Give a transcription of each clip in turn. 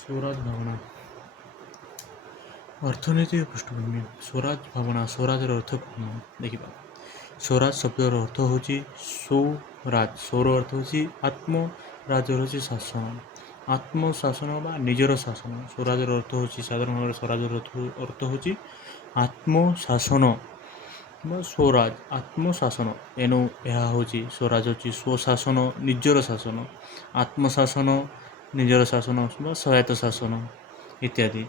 ସ୍ୱରାଜ ଭାବନା ଅର୍ଥନୈତିକ ପୃଷ୍ଠଭୂମି ସ୍ୱରାଜ ଭାବନା ସ୍ୱରାଜର ଅର୍ଥ କ'ଣ ଦେଖିବା। ସ୍ୱରାଜ ଶବ୍ଦର ଅର୍ଥ ହେଉଛି ସ୍ୱରାଜ। ସ୍ୱର ଅର୍ଥ ହେଉଛି ଆତ୍ମ, ରାଜ ହେଉଛି ଶାସନ, ଆତ୍ମଶାସନ ବା ନିଜର ଶାସନ। ସ୍ୱରାଜର ଅର୍ଥ ହେଉଛି ସାଧାରଣ ଭାବରେ ସ୍ୱରାଜର ଅର୍ଥ ହେଉଛି ଆତ୍ମଶାସନ ବା ସ୍ୱରାଜ ଆତ୍ମଶାସନ। ଏଣୁ ଏହା ହେଉଛି ସ୍ୱରାଜ ହେଉଛି ସ୍ୱଶାସନ, ନିଜର ଶାସନ, ଆତ୍ମଶାସନ, ନିଜର ଶାସନ ବା ସ୍ୱାୟତ୍ତ ଶାସନ ଇତ୍ୟାଦି।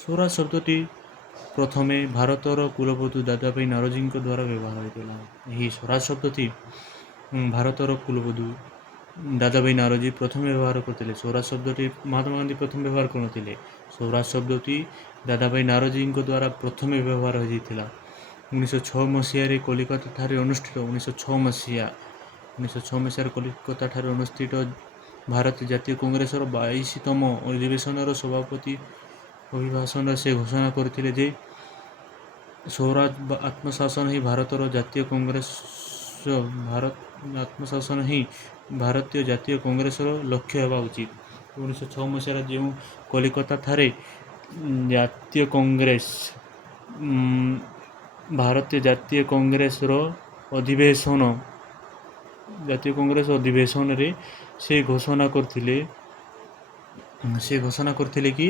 ସ୍ୱରାଜ ଶବ୍ଦଟି ପ୍ରଥମେ ଭାରତର କୁଳପତି ଦାଦାଭାଇ ନାରୋଜୀଙ୍କ ଦ୍ୱାରା ବ୍ୟବହାର ହୋଇଥିଲା। ଏହି ସ୍ୱରାଜ ଶବ୍ଦଟି ଭାରତର କୁଳପତି ଦାଦାଭାଇ ନାରୋଜୀ ପ୍ରଥମେ ବ୍ୟବହାର କରିଥିଲେ। ସ୍ୱରାଜ ଶବ୍ଦଟି ମହାତ୍ମା ଗାନ୍ଧୀ ପ୍ରଥମେ ବ୍ୟବହାର କରିନଥିଲେ। ସ୍ୱରାଜ ଶବ୍ଦଟି ଦାଦାଭାଇ ନାରୋଜୀଙ୍କ ଦ୍ୱାରା ପ୍ରଥମେ ବ୍ୟବହାର ହୋଇଥିଲା। 1906 ମସିହାରେ କଲିକତାଠାରେ ଅନୁଷ୍ଠିତ 1906 ମସିହାରେ କଲିକତାଠାରେ ଅନୁଷ୍ଠିତ ଭାରତୀୟ ଜାତୀୟ କଂଗ୍ରେସର 22ତମ ଅଧିବେଶନର ସଭାପତି ଅଭିଭାଷଣରେ ସେ ଘୋଷଣା କରିଥିଲେ ଯେ ସ୍ୱରାଜ ବା ଆତ୍ମଶାସନ ହିଁ ଭାରତର ଜାତୀୟ କଂଗ୍ରେସର ଲକ୍ଷ୍ୟ ହେବା ଉଚିତ। 1906 ମସିହାରେ ଯେଉଁ କଲିକତାଠାରେ ଭାରତୀୟ ଜାତୀୟ କଂଗ୍ରେସ ଅଧିବେଶନରେ ସେ ଘୋଷଣା କରିଥିଲେ କି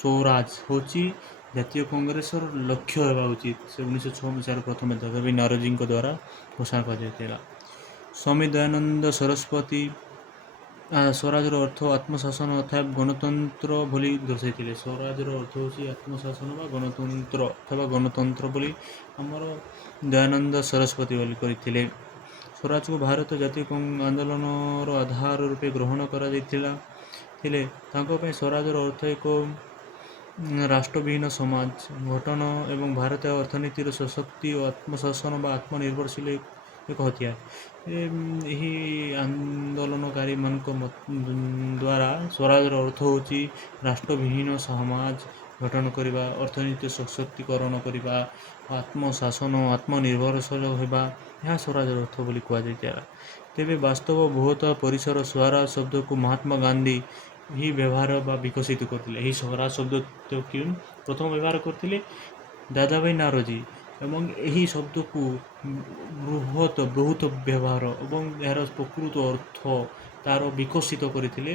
ସ୍ୱରାଜ ହେଉଛି ଜାତୀୟ କଂଗ୍ରେସର ଲକ୍ଷ୍ୟ ହେବା ଉଚିତ। ସେ 1906 ମସିହାରେ ପ୍ରଥମେ ଦାଦାଭାଇ ନାରୋଜୀଙ୍କ ଦ୍ୱାରା ଘୋଷଣା କରାଯାଇଥିଲା। ସ୍ୱାମୀ ଦୟାନନ୍ଦ ସରସ୍ୱତୀ ସ୍ୱରାଜର ଅର୍ଥ ଆତ୍ମଶାସନ ଅର୍ଥାତ୍ ଗଣତନ୍ତ୍ର ବୋଲି ଦର୍ଶାଇଥିଲେ। ସ୍ୱରାଜର ଅର୍ଥ ହେଉଛି ଆତ୍ମଶାସନ ବା ଗଣତନ୍ତ୍ର ଅଥବା ଗଣତନ୍ତ୍ର ବୋଲି ଆମର ଦୟାନନ୍ଦ ସରସ୍ୱତୀ ବୋଲି କରିଥିଲେ। ସ୍ୱରାଜକୁ ଭାରତ ଜାତୀୟ ଆନ୍ଦୋଳନର ଆଧାର ରୂପେ ଗ୍ରହଣ କରାଯାଇଥିଲା। ତାଙ୍କ ପାଇଁ ସ୍ୱରାଜର ଅର୍ଥ ଏକ ରାଷ୍ଟ୍ରବିହୀନ ସମାଜ ଗଠନ ଏବଂ ଭାରତୀୟ ଅର୍ଥନୀତିର ସଶକ୍ତି ଓ ଆତ୍ମଶାସନ ବା ଆତ୍ମନିର୍ଭରଶୀଳ ଏକ ହତିଆର। ଏହି ଆନ୍ଦୋଳନକାରୀମାନଙ୍କ ଦ୍ୱାରା ସ୍ୱରାଜର ଅର୍ଥ ହେଉଛି ରାଷ୍ଟ୍ରବିହୀନ ସମାଜ ଗଠନ କରିବା, ଅର୍ଥନୀତି ସଶକ୍ତିକରଣ କରିବା, ଆତ୍ମଶାସନ, ଆତ୍ମନିର୍ଭରଶୀଳ ହେବା, ଏହା ସ୍ୱରାଜର ଅର୍ଥ ବୋଲି କୁହାଯାଇଥିଲା। ତେବେ ବାସ୍ତବ ବୃହତ୍ତର ପରିସର ସ୍ୱରାଜ ଶବ୍ଦକୁ ମହାତ୍ମା ଗାନ୍ଧୀ ହିଁ ବ୍ୟବହାର ବା ବିକଶିତ କରିଥିଲେ। ଏହି ସ୍ୱରାଜ ଶବ୍ଦକୁ ପ୍ରଥମ ବ୍ୟବହାର କରିଥିଲେ ଦାଦାଭାଇ ନାରୋଜୀ ଏବଂ ଏହି ଶବ୍ଦକୁ ବୃହତ ବ୍ୟବହାର ଏବଂ ଏହାର ପ୍ରକୃତ ଅର୍ଥ ତା'ର ବିକଶିତ କରିଥିଲେ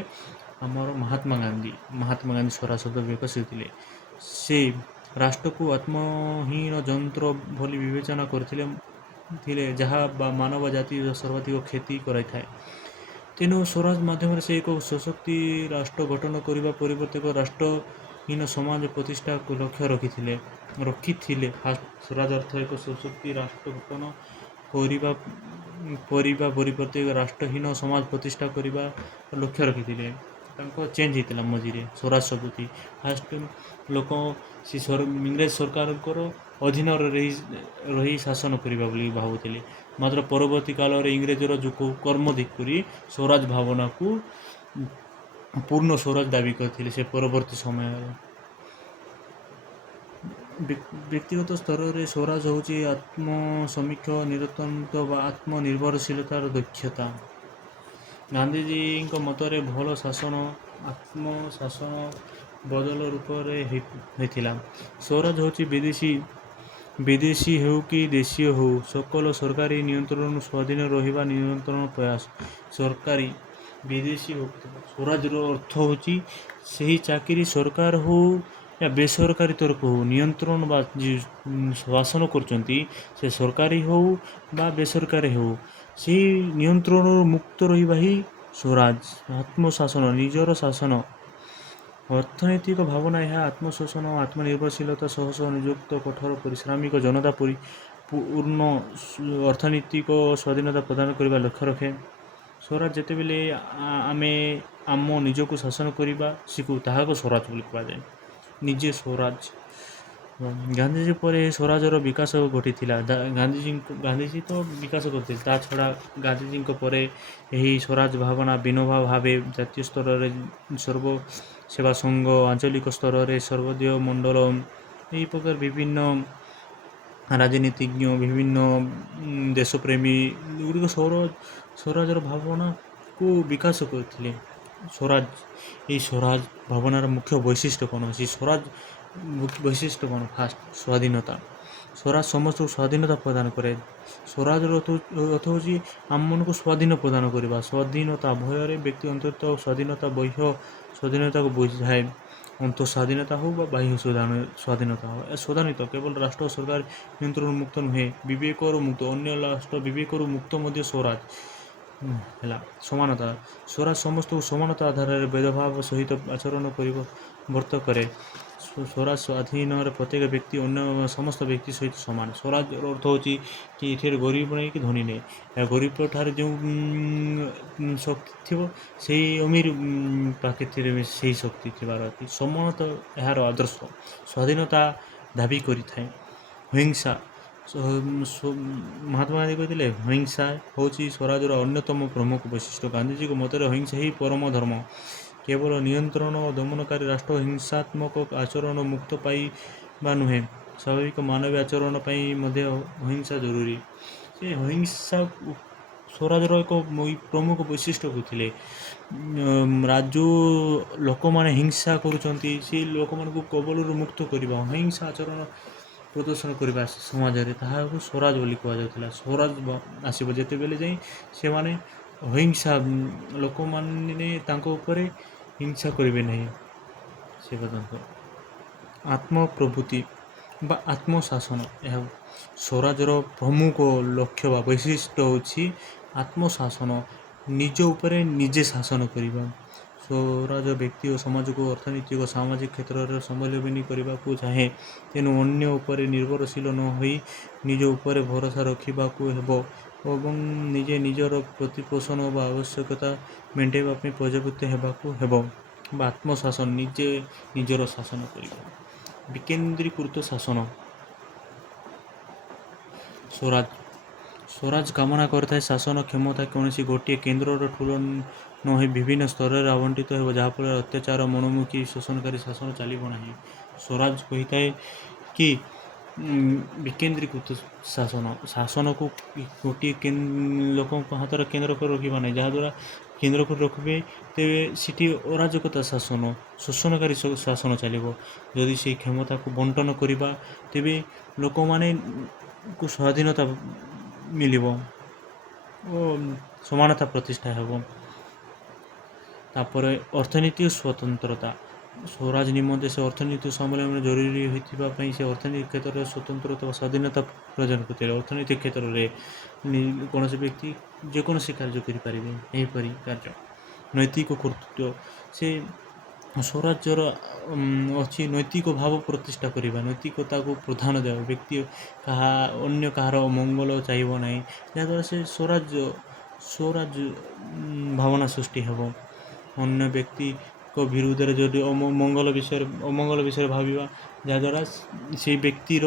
ଆମର ମହାତ୍ମା ଗାନ୍ଧୀ ସ୍ୱରାଜ ଶବ୍ଦ ବିକଶିତ ଥିଲେ। ସେ ରାଷ୍ଟ୍ରକୁ ଆତ୍ମହୀନ ଯନ୍ତ୍ର ଭଳି ବିବେଚନା କରିଥିଲେ ଯାହା ମାନବ ଜାତିର ସର୍ବାଧିକ କ୍ଷତି କରାଇଥାଏ। ତେଣୁ ସ୍ୱରାଜ ମାଧ୍ୟମରେ ସେ ଏକ ସଶକ୍ତ ରାଷ୍ଟ୍ର ଗଠନ କରିବା ପରିବର୍ତ୍ତେ ଏକ ରାଷ୍ଟ୍ରହୀନ ସମାଜ ପ୍ରତିଷ୍ଠାକୁ ଲକ୍ଷ୍ୟ ରଖିଥିଲେ। ସ୍ୱରାଜ ଅର୍ଥ ଏକ ସଶକ୍ତ ରାଷ୍ଟ୍ର ଗଠନ କରିବା ପରିବର୍ତ୍ତେ ଏକ ରାଷ୍ଟ୍ରହୀନ ସମାଜ ପ୍ରତିଷ୍ଠା କରିବା ଲକ୍ଷ୍ୟ ରଖିଥିଲେ। ତାଙ୍କ ଚେଞ୍ଜ ହେଇଥିଲା ମଝିରେ ସ୍ୱରାଜ ଶବ୍ଦଟି। ଫାଷ୍ଟ ଲୋକ ଇଂରେଜ ସରକାରଙ୍କର ଅଧୀନରେ ରହି ଶାସନ କରିବା ବୋଲି ଭାବୁଥିଲେ। ମାତ୍ର ପରବର୍ତ୍ତୀ କାଳରେ ଇଂରେଜର ଯୋଗୁଁ କର୍ମ କରି ସ୍ୱରାଜ ଭାବନାକୁ ପୂର୍ଣ୍ଣ ସ୍ୱରାଜ ଦାବି କରିଥିଲେ। ସେ ପରବର୍ତ୍ତୀ ସମୟରେ ବ୍ୟକ୍ତିଗତ ସ୍ତରରେ ସ୍ୱରାଜ ହେଉଛି ଆତ୍ମସମୀକ୍ଷା, ନିରନ୍ତର ବା ଆତ୍ମନିର୍ଭରଶୀଳତାର ଦକ୍ଷତା। ଗାନ୍ଧିଜୀଙ୍କ ମତରେ ଭଲ ଶାସନ ଆତ୍ମଶାସନ ବଦଳ ରୂପରେ ହୋଇଥିଲା। ସ୍ୱରାଜ ହେଉଛି ବିଦେଶୀ ହେଉ କି ଦେଶୀୟ ହେଉ সকল ସରକାରୀ ନିୟନ୍ତ୍ରଣରୁ ସ୍ୱାଧୀନ ରହିବା ନିରନ୍ତର ପ୍ରୟାସ। ସରକାରୀ ବିଦେଶୀ ହେଉ ସ୍ୱରାଜର ଅର୍ଥ ହେଉଛି ସେହି ଚାକିରି ସରକାର ହେଉ ୟା ବେସରକାରୀ ତରଫ ହେଉ ନିୟନ୍ତ୍ରଣ ବା ଶାସନ କରୁଛନ୍ତି ସେ ସରକାରୀ ହେଉ ବା ବେସରକାରୀ ହେଉ ସେହି ନିୟନ୍ତ୍ରଣରୁ ମୁକ୍ତ ରହିବା ହିଁ ସ୍ୱରାଜ। ଆତ୍ମଶାସନ ନିଜର ଶାସନ ଅର୍ଥନୈତିକ ଭାବନା ଏହା ଆତ୍ମଶାସନ ଓ ଆତ୍ମନିର୍ଭରଶୀଳତା ସହ ନିଯୁକ୍ତ କଠୋର ପାରିଶ୍ରମିକ ଜନତା ପୂର୍ଣ୍ଣ ଅର୍ଥନୈତିକ ସ୍ୱାଧୀନତା ପ୍ରଦାନ କରିବା ଲକ୍ଷ୍ୟ ରଖେ। ସ୍ୱରାଜ ଯେତେବେଳେ ଆମେ ଆମ ନିଜକୁ ଶାସନ କରିବା ଶିଖୁ ତାହାକୁ ସ୍ୱରାଜ ବୋଲି କୁହାଯାଏ। ନିଜେ ସ୍ୱରାଜ ଗାନ୍ଧିଜୀ ପରେ ଏହି ସ୍ୱରାଜର ବିକାଶ ଘଟିଥିଲା। ଗାନ୍ଧିଜୀ ତ ବିକାଶ କରିଥିଲେ, ତା ଛଡ଼ା ଗାନ୍ଧିଜୀଙ୍କ ପରେ ଏହି ସ୍ୱରାଜ ଭାବନା ବିନୋବା ଭାବେ ଜାତୀୟ ସ୍ତରରେ ସର୍ବ ସେବା ସଂଘ, ଆଞ୍ଚଳିକ ସ୍ତରରେ ସର୍ବୋଦୟ ମଣ୍ଡଳ ଏହି ପ୍ରକାର ବିଭିନ୍ନ ରାଜନୀତିଜ୍ଞ ବିଭିନ୍ନ ଦେଶପ୍ରେମୀ ଗୁଡ଼ିକ ସ୍ୱରାଜର ଭାବନାକୁ ବିକାଶ କରିଥିଲେ। ସ୍ୱରାଜ এই ସ୍ୱରାଜ ଭାବନାର ମୁଖ୍ୟ ବୈଶିଷ୍ଟ୍ୟ କ'ଣ ଅଛି? ସ୍ୱରାଜ ବୈଶିଷ୍ଟ୍ୟ କ'ଣ? ଫାଷ୍ଟ ସ୍ୱାଧୀନତା। ସ୍ୱରାଜ ସମସ୍ତଙ୍କୁ ସ୍ୱାଧୀନତା ପ୍ରଦାନ କରେ। ସ୍ୱରାଜର ଅର୍ଥ ହେଉଛି ଆମମାନଙ୍କୁ ସ୍ୱାଧୀନ ପ୍ରଦାନ କରିବା। ସ୍ୱାଧୀନତା ଭୟରେ ବ୍ୟକ୍ତି ଅନ୍ତର୍ଗତ ସ୍ୱାଧୀନତା ବାହ୍ୟ ସ୍ୱାଧୀନତାକୁ ବୁଝାଏ। ଅନ୍ତ ସ୍ୱାଧୀନତା ହେଉ ବା ବାହ୍ୟ ସ୍ୱାଧୀନତା ହେଉ, ଏ ସ୍ୱାଧୀନତା କେବଳ ରାଷ୍ଟ୍ର ସରକାର ନିୟନ୍ତ୍ରଣ ମୁକ୍ତ ନୁହେଁ, ବିବେକରୁ ମୁକ୍ତ। ଅନ୍ୟ ରାଷ୍ଟ୍ର ବିବେକରୁ ମୁକ୍ତ ମଧ୍ୟ ସ୍ୱରାଜ ହେଲା। ସମାନତା। ସ୍ୱରାଜ ସମସ୍ତଙ୍କୁ ସମାନତା ଆଧାରରେ ଭେଦଭାବ ସହିତ ଆଚରଣ ପରିବର୍ତ୍ତ କରେ। ସ୍ୱରାଜ ସ୍ୱାଧୀନରେ ପ୍ରତ୍ୟେକ ବ୍ୟକ୍ତି ଅନ୍ୟ ସମସ୍ତ ବ୍ୟକ୍ତି ସହିତ ସମାନ। ସ୍ୱରାଜର ଅର୍ଥ ହେଉଛି କି ଏଠାରେ ଗରିବ ନାହିଁ କି ଧନୀ ନାହିଁ। ଗରିବ ଠାରେ ଯେଉଁ ଶକ୍ତି ଥିବ ସେଇ ଅମିର ପାଖରେ ସେଇ ଶକ୍ତି ଥିବାର ଅଛି। ସମାନତା ଏହାର ଆଦର୍ଶ। ସ୍ୱାଧୀନତା ଦାବି କରିଥାଏ। ଅହିଂସା। ମହାତ୍ମା ଗାନ୍ଧୀ କହିଥିଲେ ଅହିଂସା ହେଉଛି ସ୍ୱରାଜର ଅନ୍ୟତମ ପ୍ରମୁଖ ବୈଶିଷ୍ଟ୍ୟ। ଗାନ୍ଧିଜୀଙ୍କ ମତରେ ଅହିଂସା ହିଁ ପରମ ଧର୍ମ। କେବଳ ନିୟନ୍ତ୍ରଣ ଓ ଦମନକାରୀ ରାଷ୍ଟ୍ର ହିଂସାତ୍ମକ ଆଚରଣ ମୁକ୍ତ ପାଇବା ନୁହେଁ, ସ୍ୱାଭାବିକ ମାନବୀୟ ଆଚରଣ ପାଇଁ ମଧ୍ୟ ଅହିଂସା ଜରୁରୀ। ସେ ଅହିଂସା ସ୍ୱରାଜର ଏକ ପ୍ରମୁଖ ବୈଶିଷ୍ଟ୍ୟ ହୋଇଥିଲେ। ଯେଉଁ ଲୋକମାନେ ହିଂସା କରୁଛନ୍ତି ସେ ଲୋକମାନଙ୍କୁ କବଳରୁ ମୁକ୍ତ କରିବା, ଅହିଂସା ଆଚରଣ ପ୍ରଦର୍ଶନ କରିବା ସମାଜରେ, ତାହାକୁ ସ୍ୱରାଜ ବୋଲି କୁହାଯାଉଥିଲା। ସ୍ୱରାଜ ଆସିବ ଯେତେବେଳେ ଯାଇ ସେମାନେ ଅହିଂସା ଲୋକମାନେ ତାଙ୍କ ଉପରେ ହିଂସା କରିବେ ନାହିଁ। ସେ ପର୍ଯ୍ୟନ୍ତ ଆତ୍ମପ୍ରଭୃତି ବା ଆତ୍ମଶାସନ, ଏହା ସ୍ୱରାଜର ପ୍ରମୁଖ ଲକ୍ଷ୍ୟ ବା ବୈଶିଷ୍ଟ୍ୟ ହେଉଛି ଆତ୍ମଶାସନ। ନିଜ ଉପରେ ନିଜେ ଶାସନ କରିବା। ସ୍ୱରାଜ ବ୍ୟକ୍ତି ଓ ସମାଜକୁ ଅର୍ଥନୈତିକ ଓ ସାମାଜିକ କ୍ଷେତ୍ରରେ ସ୍ୱାବଲମ୍ବୀ କରିବାକୁ ଚାହେଁ। ତେଣୁ ଅନ୍ୟ ଉପରେ ନିର୍ଭରଶୀଳ ନ ହୋଇ ନିଜ ଉପରେ ଭରସା ରଖିବାକୁ ହେବ ଏବଂ ନିଜେ ନିଜର ପ୍ରତିପୋଷଣ ବା ଆବଶ୍ୟକତା ମେଣ୍ଟାଇବା ପାଇଁ ପର୍ଯ୍ୟାପ୍ତ ହେବାକୁ ହେବ ବା ଆତ୍ମଶାସନ, ନିଜେ ନିଜର ଶାସନ କରିବା। ବିକେନ୍ଦ୍ରୀକୃତ ଶାସନ। ସ୍ୱରାଜ କାମନା କରିଥାଏ ଶାସନ କ୍ଷମତା କୌଣସି ଗୋଟିଏ କେନ୍ଦ୍ରର ଠୁଳ ନ ହୋଇ ବିଭିନ୍ନ ସ୍ତରରେ ଆବଣ୍ଟିତ ହେବ, ଯାହାଫଳରେ ଅତ୍ୟାଚାର ମନମୁଖୀ ଶୋଷଣକାରୀ ଶାସନ ଚାଲିବ ନାହିଁ। ସ୍ୱରାଜ କହିଥାଏ କି ବିକେନ୍ଦ୍ରୀକୃତ ଶାସନ। ଶାସନକୁ ଗୋଟିଏ ଲୋକଙ୍କ ହାତରେ କେନ୍ଦ୍ର କରି ରଖିବା ନାହିଁ, ଯାହାଦ୍ୱାରା କେନ୍ଦ୍ର କରି ରଖିବେ ତେବେ ସେଠି ଅରାଜକତା ଶାସନ, ଶୋଷଣକାରୀ ଶାସନ ଚାଲିବ। ଯଦି ସେଇ କ୍ଷମତାକୁ ବଣ୍ଟନ କରିବା ତେବେ ଲୋକମାନଙ୍କୁ ସ୍ୱାଧୀନତା ମିଳିବ ଓ ସମାନତା ପ୍ରତିଷ୍ଠା ହେବ। ତାପରେ ଅର୍ଥନୀତି ଓ ସ୍ୱତନ୍ତ୍ରତା। ସ୍ୱରାଜ ନିମନ୍ତେ ସେ ଅର୍ଥନୀତି ସ୍ୱାବଲମ୍ବନ ଜରୁରୀ ହୋଇଥିବା ପାଇଁ ସେ ଅର୍ଥନୈତିକ କ୍ଷେତ୍ରରେ ସ୍ୱତନ୍ତ୍ରତା ବା ସ୍ୱାଧୀନତା ପ୍ରଦାନ କରିଥିଲେ। ଅର୍ଥନୈତିକ କ୍ଷେତ୍ରରେ କୌଣସି ବ୍ୟକ୍ତି ଯେକୌଣସି କାର୍ଯ୍ୟ କରିପାରିବେ ଏହିପରି କାର୍ଯ୍ୟ। ନୈତିକ କର୍ତ୍ତୃତ୍ୱ। ସେ ସ୍ୱରାଜର ଅଛି ନୈତିକ ଭାବ ପ୍ରତିଷ୍ଠା କରିବା, ନୈତିକତାକୁ ପ୍ରାଧାନ୍ୟ ଦେବ। ବ୍ୟକ୍ତି ଅନ୍ୟ କାହାର ମଙ୍ଗଳ ଚାହିଁବ ନାହିଁ, ଯାହାଦ୍ୱାରା ସେ ସ୍ୱରାଜ ଭାବନା ସୃଷ୍ଟି ହେବ। ଅନ୍ୟ ବ୍ୟକ୍ତିଙ୍କ ବିରୁଦ୍ଧରେ ଯଦି ଅମଙ୍ଗଳ ବିଷୟରେ ଭାବିବା, ଯାହାଦ୍ୱାରା ସେଇ ବ୍ୟକ୍ତିର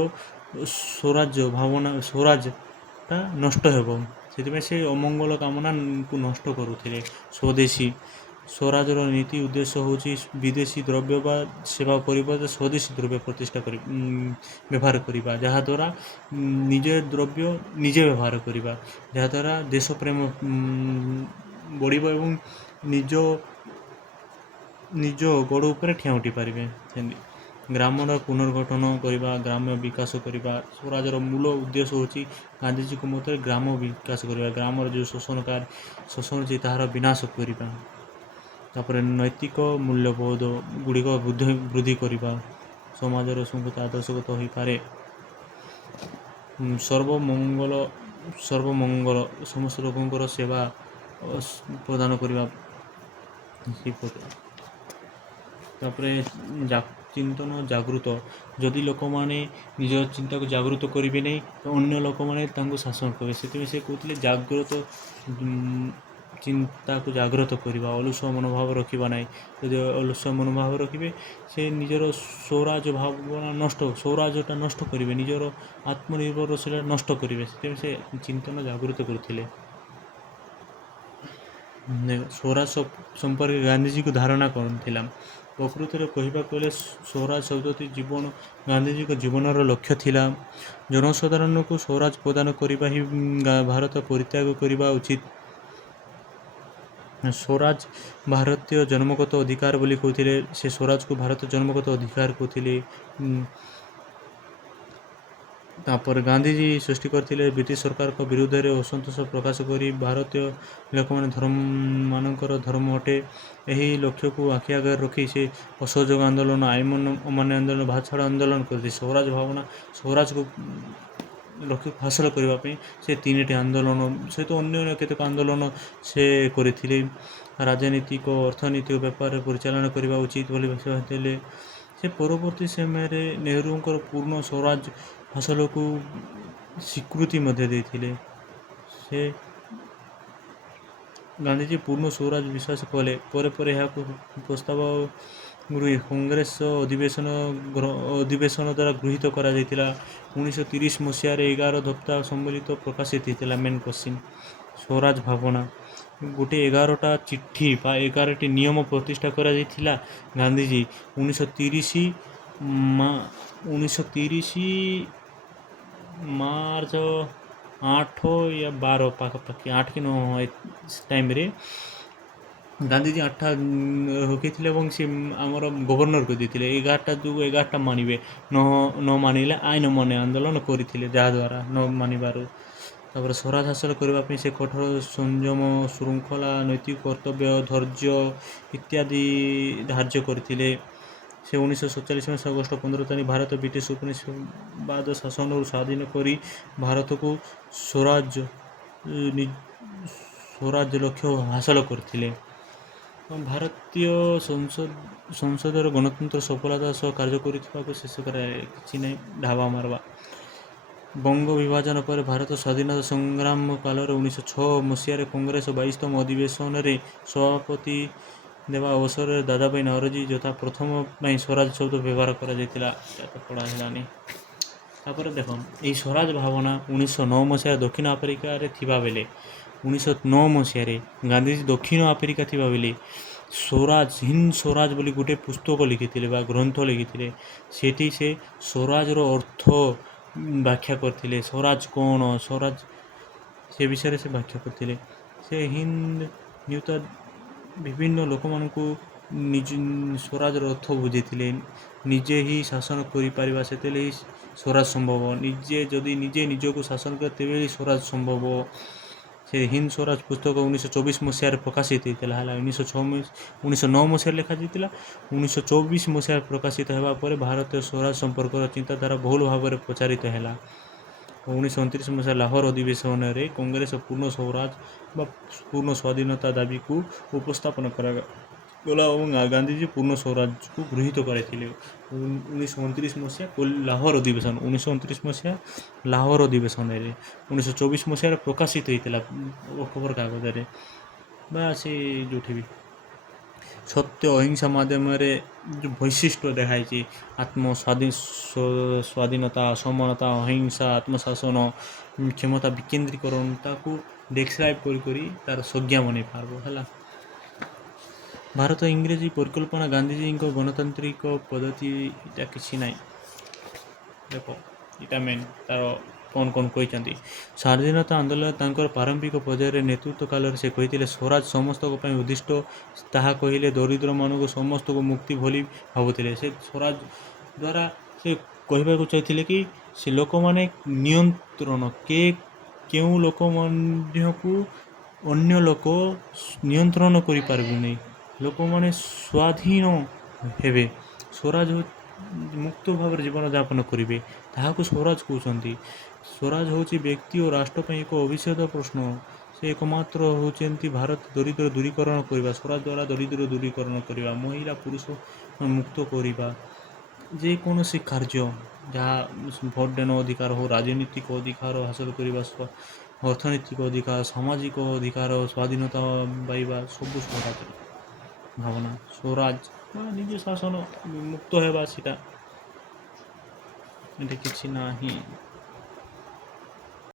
ସ୍ୱରାଜଟା ନଷ୍ଟ ହେବ। ସେଥିପାଇଁ ସେ ଅମଙ୍ଗଳ କାମନାକୁ ନଷ୍ଟ କରୁଥିଲେ। ସ୍ୱଦେଶୀ। ସ୍ୱରାଜର ନୀତି ଉଦ୍ଦେଶ୍ୟ ହେଉଛି ବିଦେଶୀ ଦ୍ରବ୍ୟ ବା ସେବା ପରିବର୍ତ୍ତେ ସ୍ୱଦେଶୀ ଦ୍ରବ୍ୟ ବ୍ୟବହାର କରିବା, ଯାହାଦ୍ୱାରା ନିଜ ଦ୍ରବ୍ୟ ନିଜେ ବ୍ୟବହାର କରିବା, ଯାହାଦ୍ୱାରା ଦେଶ ପ୍ରେମ ବଢ଼ିବ ଏବଂ ନିଜ ଗୋଡ଼ ଉପରେ ଠିଆ ଉଠି ପାରିବେ। ଗ୍ରାମର ପୁନର୍ଗଠନ କରିବା, ଗ୍ରାମ୍ୟ ବିକାଶ କରିବା। ସ୍ୱରାଜର ମୂଳ ଉଦ୍ଦେଶ୍ୟ ହେଉଛି ଗାନ୍ଧିଜୀଙ୍କ ମତରେ ଗ୍ରାମ ବିକାଶ କରିବା, ଗ୍ରାମର ଯେଉଁ ଶୋଷଣ ଅଛି ତାହାର ବିନାଶ କରିବା। ତାପରେ ନୈତିକ ମୂଲ୍ୟବୋଧ ଗୁଡ଼ିକ ବୃଦ୍ଧି କରିବା, ସମାଜର ସଂହତ ଆଦର୍ଶଗତ ହୋଇପାରେ। ସର୍ବମଙ୍ଗଳ ସମସ୍ତ ଲୋକଙ୍କର ସେବା ପ୍ରଦାନ କରିବା। ତାପରେ ଚିନ୍ତନ ଜାଗୃତ। ଯଦି ଲୋକମାନେ ନିଜ ଚିନ୍ତାକୁ ଜାଗୃତ କରିବେ ନାହିଁ ତ ଅନ୍ୟ ଲୋକମାନେ ତାଙ୍କୁ ଶାସନ କରିବେ। ସେଥିପାଇଁ ସେ କହୁଥିଲେ ଚିନ୍ତାକୁ ଜାଗ୍ରତ କରିବା, ଅଳସୁଆ ମନୋଭାବ ରଖିବା ନାହିଁ। ଯଦି ଅଳସୁଆ ମନୋଭାବ ରଖିବେ ସେ ନିଜର ସ୍ୱରାଜଟା ନଷ୍ଟ କରିବେ, ନିଜର ଆତ୍ମନିର୍ଭରଶୀଳତା ନଷ୍ଟ କରିବେ। ସେଥିପାଇଁ ସେ ଚିନ୍ତନ ଜାଗୃତ କରୁଥିଲେ। ସ୍ୱରାଜ ସମ୍ପର୍କରେ ଗାନ୍ଧିଜୀଙ୍କ ଧାରଣା କ'ଣ ଥିଲା? ପ୍ରକୃତରେ କହିବାକୁ ଗଲେ ସ୍ୱରାଜ ଶବ୍ଦଟି ଗାନ୍ଧିଜୀଙ୍କ ଜୀବନର ଲକ୍ଷ୍ୟ ଥିଲା। ଜନସାଧାରଣଙ୍କୁ ସ୍ୱରାଜ ପ୍ରଦାନ କରିବା ହିଁ ଭାରତ ପରିତ୍ୟାଗ କରିବା ଉଚିତ। ସ୍ୱରାଜ ଭାରତୀୟ ଜନ୍ମଗତ ଅଧିକାର ବୋଲି କହୁଥିଲେ। ସେ ସ୍ୱରାଜକୁ ଭାରତୀୟ ଜନ୍ମଗତ ଅଧିକାର କହୁଥିଲେ। ତାପରେ ଗାନ୍ଧୀଜୀ ସୃଷ୍ଟି କରିଥିଲେ ବ୍ରିଟିଶ ସରକାରଙ୍କ ବିରୁଦ୍ଧରେ ଅସନ୍ତୋଷ ପ୍ରକାଶ କରି ଭାରତୀୟ ଲୋକମାନେ ମାନଙ୍କର ଧର୍ମ ଅଟେ ଏହି ଲକ୍ଷ୍ୟକୁ ଆଖି ଆଗରେ ରଖି ସେ ଅସହଯୋଗ ଆନ୍ଦୋଳନ, ଆଇନ ଅମାନ୍ୟ ଆନ୍ଦୋଳନ, ଭାତ ଛାଡ଼ ଆନ୍ଦୋଳନ କରିଥିଲେ। ସ୍ୱରାଜ ଭାବନା, ସ୍ୱରାଜକୁ ଲକ୍ଷ୍ୟ ହାସଲ କରିବା ପାଇଁ ସେ 3ଟି ଆନ୍ଦୋଳନ ସହିତ ଅନ୍ୟ କେତେକ ଆନ୍ଦୋଳନ ସେ କରିଥିଲେ। ରାଜନୈତିକ, ଅର୍ଥନୈତିକ ବ୍ୟାପାରରେ ପରିଚାଳନା କରିବା ଉଚିତ ବୋଲି ଭାବିଥିଲେ। ସେ ପରବର୍ତ୍ତୀ ସମୟରେ ନେହେରୁଙ୍କର ପୂର୍ଣ୍ଣ ସ୍ୱରାଜ ହାସଲକୁ ସ୍ୱୀକୃତି ମଧ୍ୟ ଦେଇଥିଲେ। ସେ ଗାନ୍ଧୀଜୀ ପୂର୍ଣ୍ଣ ସ୍ୱରାଜ ବିଶ୍ୱାସ କଲେ। ପରେ ପରେ ଏହାକୁ ପ୍ରସ୍ତାବ କଂଗ୍ରେସ ଅଧିବେଶନ ଦ୍ୱାରା ଗୃହୀତ କରାଯାଇଥିଲା। 1930 ମସିହାରେ 11 ଦଫା ସମ୍ବଳିତ ପ୍ରକାଶିତ ହୋଇଥିଲା। ମେନ୍ କୋଶ୍ଚିନ୍ ସ୍ୱରାଜ ଭାବନା ଗୋଟେ 11ଟା ଚିଠି ବା 11ଟି ନିୟମ ପ୍ରତିଷ୍ଠା କରାଯାଇଥିଲା। ଗାନ୍ଧୀଜୀ 1930 ମାର୍ଚ୍ଚ 8 या 12 ପାଖାପାଖି 8 କି 9 ଟାଇମ୍ରେ ଗାନ୍ଧୀଜୀ 8ଟା ରଖିଥିଲେ ଏବଂ ସେ ଆମର ଗଭର୍ଣ୍ଣରକୁ ଦେଇଥିଲେ 11ଟା ମାନିବେ, ନ ମାନିଲେ ଆଇନ ଅମାନ୍ୟ ଆନ୍ଦୋଳନ କରିଥିଲେ, ଯାହାଦ୍ୱାରା ନ ମାନିବାରୁ। ତାପରେ ସ୍ୱରାଜ ହାସଲ କରିବା ପାଇଁ ସେ କଠୋର ସଂଯମ, ଶୃଙ୍ଖଳା, ନୈତିକ କର୍ତ୍ତବ୍ୟ, ଧୈର୍ଯ୍ୟ ଇତ୍ୟାଦି ଧାର୍ଯ୍ୟ କରିଥିଲେ। ସେ 1947 ମସିହା ଅଗଷ୍ଟ 15 ତାରିଖ ଭାରତ ବ୍ରିଟିଶ ଉପନିବେଶବାଦ ଶାସନରୁ ସ୍ୱାଧୀନ କରି ଭାରତକୁ ସ୍ୱରାଜ ଲକ୍ଷ୍ୟ ହାସଲ କରିଥିଲେ। ଭାରତୀୟ ସଂସଦର ଗଣତନ୍ତ୍ର ସଫଳତା ସହ କାର୍ଯ୍ୟ କରୁଥିବାକୁ ଶେଷ କରାଏ କିଛି ନାହିଁ ଢାବା ମାରବା। ବଙ୍ଗ ବିଭାଜନ ପରେ ଭାରତ ସ୍ୱାଧୀନତା ସଂଗ୍ରାମ କାଳରେ 1906 ମସିହାରେ କଂଗ୍ରେସ 22ତମ ଅଧିବେଶନରେ ସଭାପତି ଦେବା ଅବସରରେ ଦାଦାଭାଇ ନୌରୋଜୀ ଯଥା ପ୍ରଥମ ପାଇଁ ସ୍ୱରାଜ ଶବ୍ଦ ବ୍ୟବହାର କରାଯାଇଥିଲା। ପଢ଼ା ହେଲାନି। ତାପରେ ଦେଖ ଏହି ସ୍ୱରାଜ ଭାବନା 1909 ମସିହାରେ ଦକ୍ଷିଣ ଆଫ୍ରିକାରେ ଥିବାବେଳେ 1909 ମସିହାରେ ଗାନ୍ଧୀଜୀ ଦକ୍ଷିଣ ଆଫ୍ରିକା ଥିବାବେଳେ ହିନ୍ଦ ସ୍ୱରାଜ ବୋଲି ଗୋଟେ ପୁସ୍ତକ ଲେଖିଥିଲେ ବା ଗ୍ରନ୍ଥ ଲେଖିଥିଲେ। ସେଠି ସେ ସ୍ୱରାଜର ଅର୍ଥ ବ୍ୟାଖ୍ୟା କରିଥିଲେ। ସ୍ୱରାଜ କ'ଣ, ସ୍ୱରାଜ ସେ ବିଷୟରେ ସେ ବ୍ୟାଖ୍ୟା କରିଥିଲେ। ସେ ବିଭିନ୍ନ ଲୋକମାନଙ୍କୁ ସ୍ୱରାଜର ଅର୍ଥ ବୁଝେଇଥିଲେ। ନିଜେ ହିଁ ଶାସନ କରିପାରିବା ସେତେବେଳେ ହିଁ ସ୍ୱରାଜ ସମ୍ଭବ। ଯଦି ନିଜେ ନିଜକୁ ଶାସନ କରେ ତେବେ ହିଁ ସ୍ୱରାଜ ସମ୍ଭବ। ସେ ହିନ୍ଦ ସ୍ୱରାଜ ପୁସ୍ତକ 1924 ମସିହାରେ ପ୍ରକାଶିତ ହୋଇଥିଲା। 1909 ମସିହାରେ ଲେଖାଯାଇଥିଲା। 1924 ମସିହାରେ ପ୍ରକାଶିତ ହେବା ପରେ ଭାରତୀୟ ସ୍ୱରାଜ ସମ୍ପର୍କର ଚିନ୍ତାଧାରା ବହୁଳ ଭାବରେ ପ୍ରଚାରିତ ହେଲା। 1929 ମସିହା ଲାହୋର ଅଧିବେଶନରେ କଂଗ୍ରେସ ପୂର୍ଣ୍ଣ ସ୍ୱରାଜ ବା ପୂର୍ଣ୍ଣ ସ୍ୱାଧୀନତା ଦାବିକୁ ଉପସ୍ଥାପନ କରାଗଲା ଏବଂ ଗାନ୍ଧୀଜୀ ପୂର୍ଣ୍ଣ ସ୍ୱରାଜକୁ ଗୃହୀତ କରିଥିଲେ। 1929 ମସିହା ଲାହୋର ଅଧିବେଶନ 1929 ମସିହା ଲାହୋର ଅଧିବେଶନରେ 1924 ମସିହାରେ ପ୍ରକାଶିତ ହୋଇଥିଲା ଖବରକାଗଜରେ ବା ସେ ଯେଉଁଠି ବି। ସତ୍ୟ ଅହିଂସା ମାଧ୍ୟମରେ ଯେଉଁ ବୈଶିଷ୍ଟ୍ୟ ଦେଖାଇଛି ସ୍ୱାଧୀନତା, ସମାନତା, ଅହିଂସା, ଆତ୍ମଶାସନ, କ୍ଷମତା ବିକେନ୍ଦ୍ରୀକରଣ ତାକୁ ଡେସ୍କ୍ରାଇବ୍ କରି ତାର ସଂଜ୍ଞା ବନେଇ ପାରିବ ହେଲା। ଭାରତ ଇଂରେଜୀ ପରିକଳ୍ପନା ଗାନ୍ଧୀଜୀଙ୍କ ଗଣତାନ୍ତ୍ରିକ ପଦ୍ଧତି ଏଇଟା କିଛି ନାହିଁ। ଦେଖ ଏଇଟା ମେନ୍ ତାର କ'ଣ କହିଛନ୍ତି। ସ୍ୱାଧୀନତା ଆନ୍ଦୋଳନ ତାଙ୍କର ପ୍ରାରମ୍ଭିକ ପର୍ଯ୍ୟାୟରେ ନେତୃତ୍ୱ କାଳରେ ସେ କହିଥିଲେ ସ୍ୱରାଜ ସମସ୍ତଙ୍କ ପାଇଁ ଉଦ୍ଦିଷ୍ଟ। ତାହା କହିଲେ ଦରିଦ୍ରମାନଙ୍କୁ ସମସ୍ତଙ୍କୁ ମୁକ୍ତି ଭଳି ଭାବୁଥିଲେ। ସେ ସ୍ୱରାଜ ଦ୍ୱାରା ସେ କହିବାକୁ ଚାହିଁଥିଲେ କି ସେ ଲୋକମାନେ ନିୟନ୍ତ୍ରଣ କେଉଁ ଲୋକମାନଙ୍କୁ ଅନ୍ୟ ଲୋକ ନିୟନ୍ତ୍ରଣ କରିପାରିବେନି। ଲୋକମାନେ ସ୍ୱାଧୀନ ହେବେ, ସ୍ୱରାଜ ମୁକ୍ତ ଭାବରେ ଜୀବନଯାପନ କରିବେ, ତାହାକୁ ସ୍ୱରାଜ କହୁଛନ୍ତି। ସ୍ୱରାଜ ହେଉଛି ବ୍ୟକ୍ତି ଓ ରାଷ୍ଟ୍ର ପାଇଁ ଏକ ଅଭିଚ୍ଛେଦ ପ୍ରଶ୍ନ। ସେ ଏକମାତ୍ର ହେଉଛନ୍ତି ଭାରତ ଦରିଦ୍ର ଦୂରୀକରଣ କରିବା, ସ୍ୱରାଜ ଦ୍ୱାରା ଦରିଦ୍ର ଦୂରୀକରଣ କରିବା, ମହିଳା ପୁରୁଷ ମୁକ୍ତ କରିବା, ଯେକୌଣସି କାର୍ଯ୍ୟ ଯାହା ଭୋଟ ଦେଣ ଅଧିକାର ହେଉ, ରାଜନୈତିକ ଅଧିକାର ହାସଲ କରିବା, ଅର୍ଥନୈତିକ ଅଧିକାର, ସାମାଜିକ ଅଧିକାର, ସ୍ୱାଧୀନତା ପାଇବା, ସବୁ ସ୍ୱରାଜ ଭାବନା। ସ୍ୱରାଜ ନିଜ ଶାସନ ମୁକ୍ତ ହେବା, ସେଇଟା ଏଠି କିଛି ନାହିଁ।